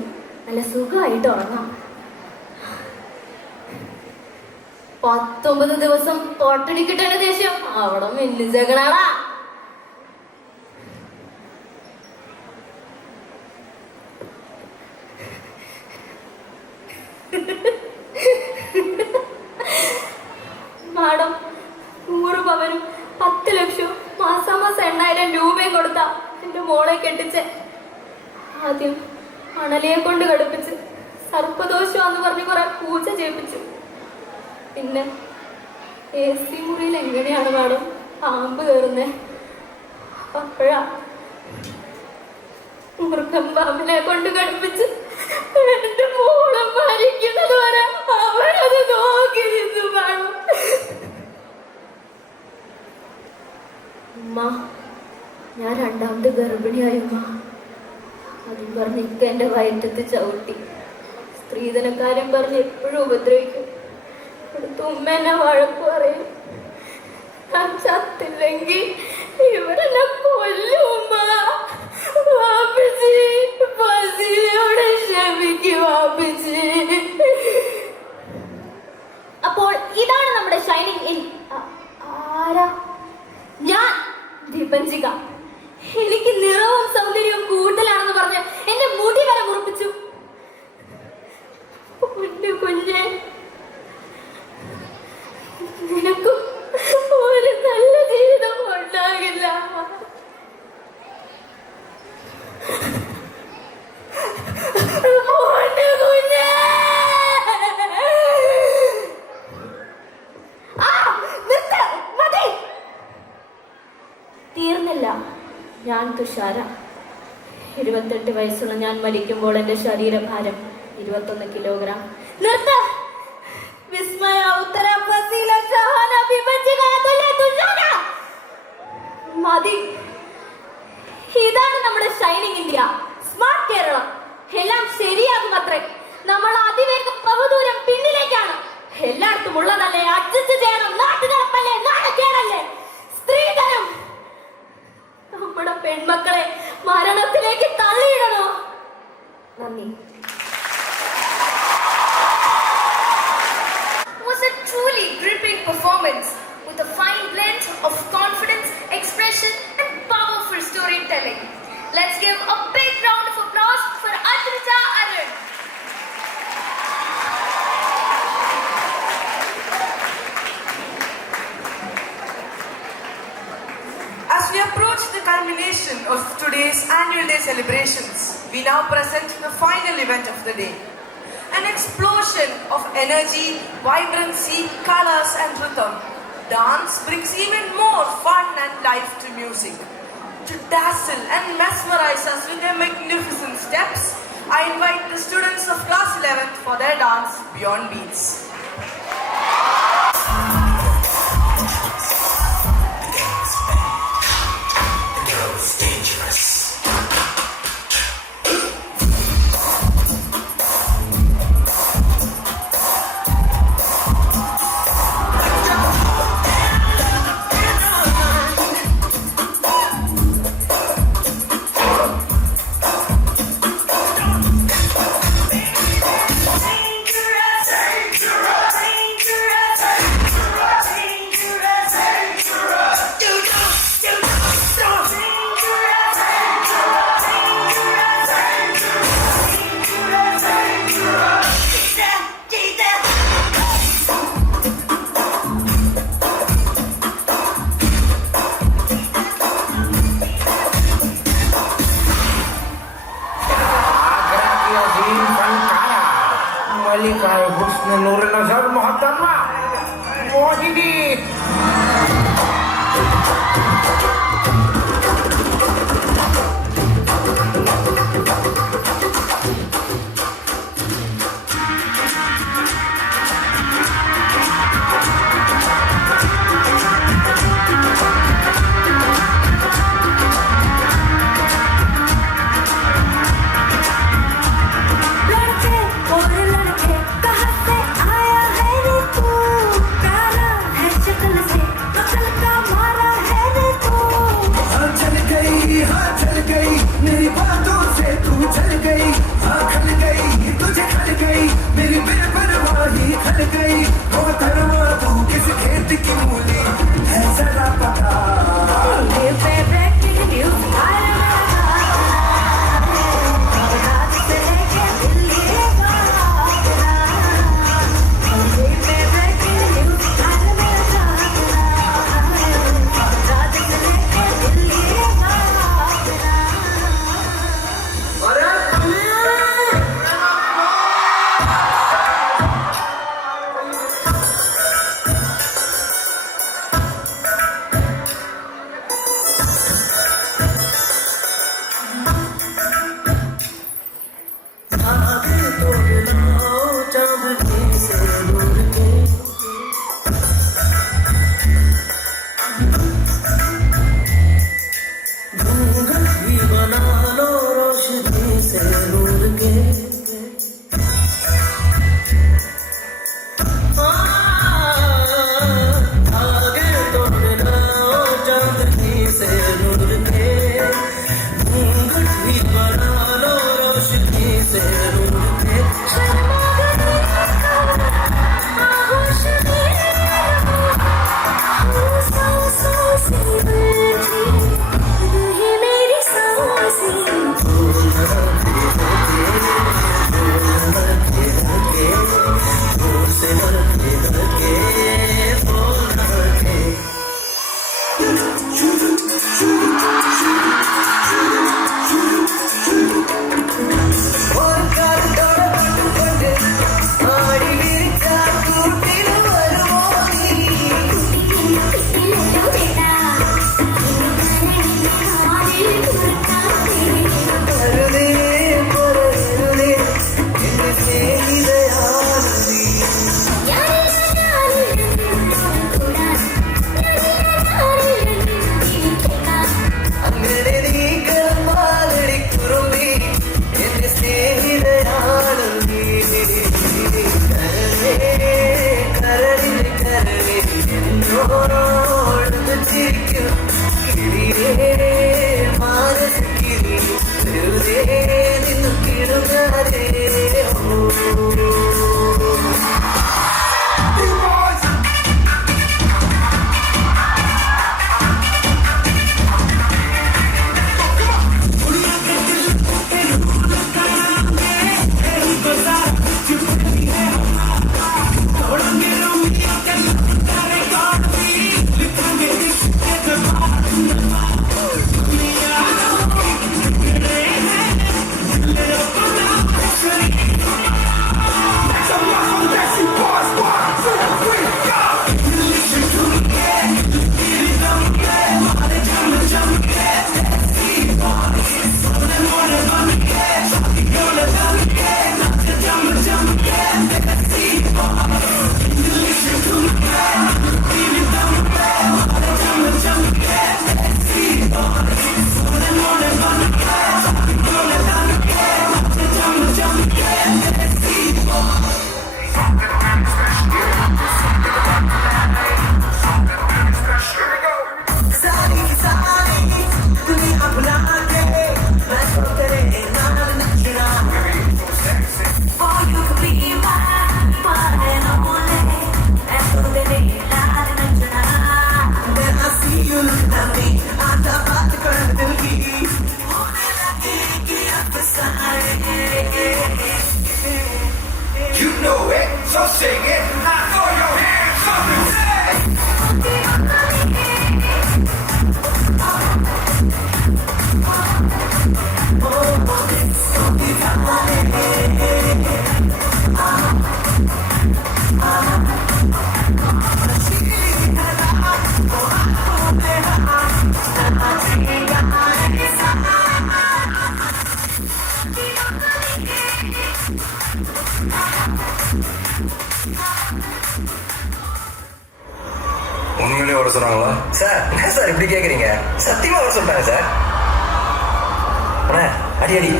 നല്ല സുഖമായിട്ട് ഉറങ്ങാം. 19 ദിവസം തൊട്ടടിക്കിട്ടേണ്ട ദേഷ്യം അവിടെ മിന്നിച്ചേക്കണാടാ. മാഡം 100 പവനും 10 ലക്ഷവും മാസാമാസം 8,000 രൂപയും കൊടുത്താ എന്റെ മോളെ കെട്ടിച്ച്. ആദ്യം അണലിയെ കൊണ്ട് ഘടിപ്പിച്ച് സർപ്പദോഷമാന്ന് പറഞ്ഞ് കുറെ പൂജ ചെയ്യിപ്പിച്ചു. പിന്നെ AC മുറിയിൽ എങ്ങനെയാണ് മാഡം പാമ്പ് കയറുന്നേ? അപ്പോഴാ മൃഗം പാമ്പിനെ കൊണ്ട് ഘടിപ്പിച്ച് എന്റെ മോളെ മരിക്കുന്നത് വരെ അവരത് നോക്കി നിന്നു മാഡം. ഉമ്മ, ഞാൻ 2ാമത് ഗർഭിണിയായി ഉമ്മ. അതും പറഞ്ഞ് ഇക്ക എന്റെ വയറ്റത്ത് ചവിട്ടി. സ്ത്രീധനക്കാരൻ പറഞ്ഞ് എപ്പോഴും ഉപദ്രവിക്കും. ഇവിടുത്തെ ഉമ്മ എന്നെ വഴക്ക് പറയും. ഞാൻ ചത്തില്ലെങ്കിൽ ഇവരെന്നെ കൊല്ലും ഉമ്മ. വാപ്പിച്ചി, ഫസീലയോട് ക്ഷമിക്കൂ വാപ്പിച്ചി. അപ്പോൾ ഇതാണ് നമ്മുടെ ഷൈനിങ് ഇൻ. ആരാ? ഞാൻ ദീപഞ്ചിക. എനിക്ക് നിറവും സൗന്ദര്യവും കൂടുതലാണെന്ന് പറഞ്ഞ് എന്റെ മുടി വരെ മുറിപ്പിച്ചു. കുഞ്ഞെ, നിനക്കും ഒരു നല്ല ജീവിതം ഉണ്ടാകില്ല. കുഞ്ഞേ, തീർന്നില്ല. ഞാൻ തുഷാര. 28 വയസ്സുള്ള ഞാൻ മരിക്കുമ്പോൾ എന്റെ ശരീരഭാരം 21 കിലോഗ്രാം. നിർത്ത. വിസ്മയ, ഉത്തര, ഫസീല, ഷഹാന, വിഭജിക, അതുല്യ, തുഷാര. മതി. ഇതാണ് നമ്മുടെ ഷൈനിങ് ഇന്ത്യ, സ്മാർട്ട് കേരളം. എല്ലാം ശരിയാകും അത്രേ. നമ്മൾ അതിവേഗം ബഹുദൂരം പിന്നിലേക്കാണ്. എല്ലായിടത്തും ഉള്ളതല്ലേ അഡ്ജസ്റ്റ് ചെയ്യണം. നാട്ടുകാരല്ലേ, നാടക്കേടല്ലേ, സ്ത്രീധനം. നമ്മുടെ പെൺമക്കളെ മരണത്തിലേക്ക് തള്ളിയിടണോ? നന്ദി. Was a truly gripping performance with a fine blend of confidence, expression and powerful storytelling. Let's give a big round of applause for Adrija Arun. approach the culmination of today's annual day celebrations, we now present the final event of the day. An explosion of energy, vibrancy, colors and rhythm. Dance brings even more fun and life to music. To dazzle and mesmerize us with their magnificent steps, I invite the students of class 11th for their dance Beyond Beats. Malika Husna Nur Nazar Muhammad Mohidi. कहाँ से आया है रे तू, प्यारा है शक्ल से உண்மையிலே வர சொன்னாங்களா? சார் என்ன சார் இப்படி கேட்குறீங்க? சத்தியமா வர சொல்லிட்டாங்க சார். அண்ணா அடி அடி.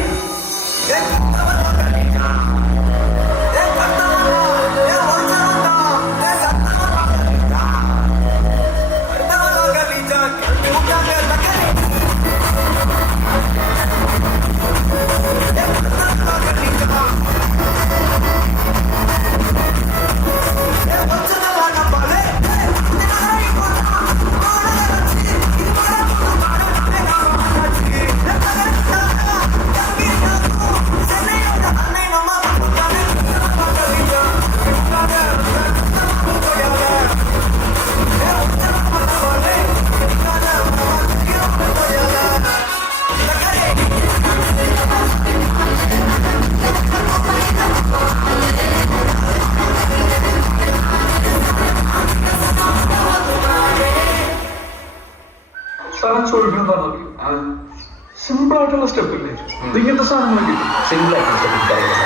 സിമ്പിൾ ആയിട്ടുള്ള സ്റ്റെപ്പ് ഇല്ലേ? ഇങ്ങനത്തെ സാധനങ്ങൾ കിട്ടും. സിമ്പിൾ ആയിട്ടുള്ള സ്റ്റെപ്പ്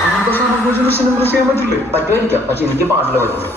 ഇങ്ങനത്തെ സാധനം സിമ്പിൾ ചെയ്യാൻ പറ്റില്ലേ? പറ്റുമായിരിക്കാം, പക്ഷെ എനിക്ക് പാടില്ല കൊടുക്കുന്നത്.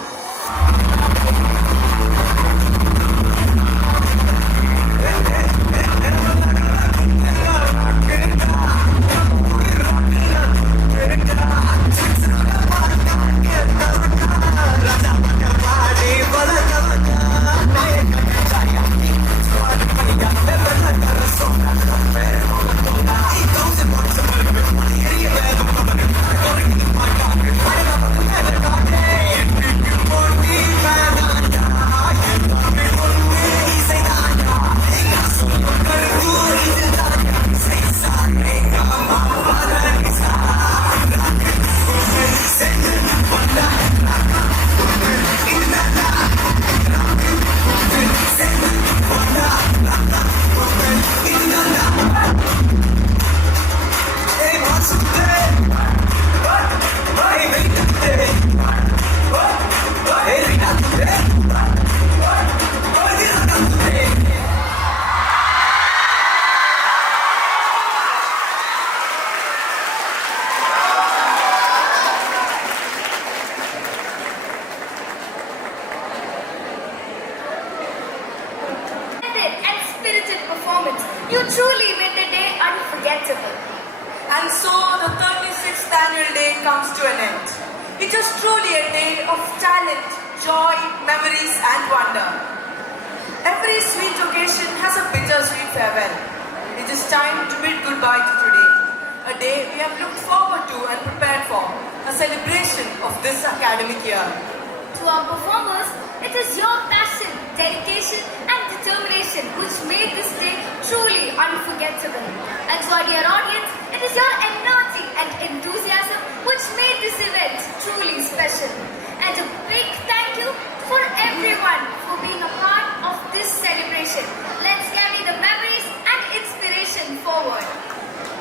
You truly made the day unforgettable. And so the 36th annual day comes to an end. It was truly a day of talent, joy, memories and wonder. Every sweet occasion has a bittersweet farewell. It is time to bid goodbye to today. A day we have looked forward to and prepared for. A celebration of this academic year. To our performers, it is your passion, dedication and determination which made this day truly unforgettable. And to our dear audience, it is your energy and enthusiasm which made this event truly special. And a big thank you for everyone for being a part of this celebration. Let's carry the memories and inspiration forward.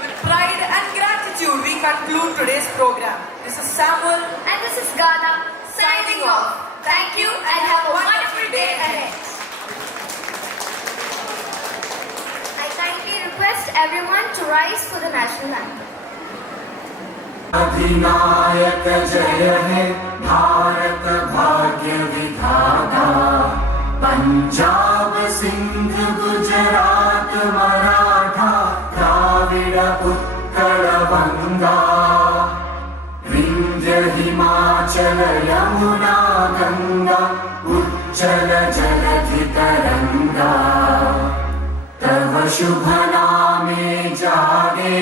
With pride and gratitude, we conclude today's program. This is Samuel And this is Gada signing off. Thank you and have a wonderful day ahead. I kindly request everyone to rise for the national anthem. अधिनायक जय है भारत भाग्य विधाता, पंजाब सिंध गुजरात मराठा द्राविड उत्कल बंगा, विंध्य हिमाचल यमुना गंगा उच्चल जलधि तरंगा, तव शुभ नामे जागे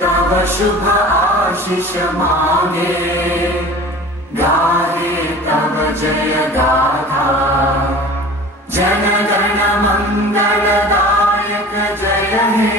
तव शुभ आशीष मांगे, गाहे तव जय गाथा, जन गण मंगलदायक जय हे